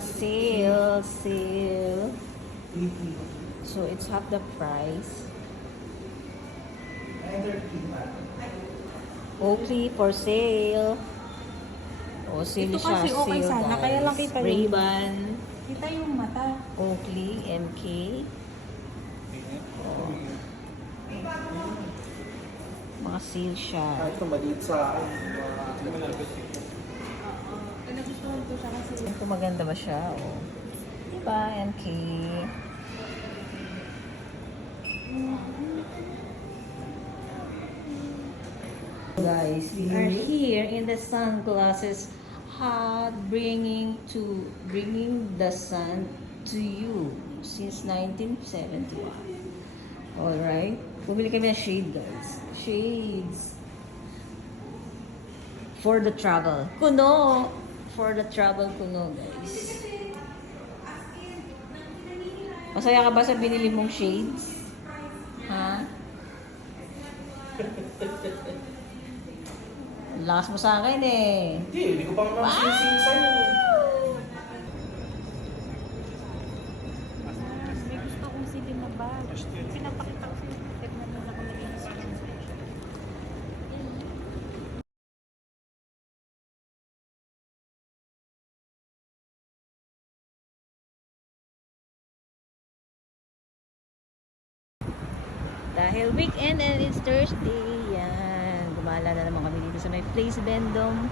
Christmas sale. So it's half the price. Oakley for sale. O, sale Ito siya. kasi okay sale, sana, guys. kaya lang kita yung- Ray-Ban, Kita yung mata. Oakley, MK. O. Mga sale siya. Kahit kung maliit sa akin. Pinagustuhan ko siya kasi. Ito maganda ba siya? O. Diba, MK? Guys, we are here in the sunglasses hut bringing to bringing the sun to you since 1971. All right? Bumili kami ng shade, guys. Shades. For the travel. Kuno! For the travel kuno, guys. Masaya ka ba sa binili mong shades? Ha? Lakas mo sa akin eh. Hindi, hindi ko pa naman sinising sa'yo. May gusto kong silin na bag. Pinapakita ko sa'yo. Tignan mo na kung nalinis ko yung sa'yo. Dahil weekend and it's Thursday. Yan. Gumala na naman kami dito sa may Place Bendom.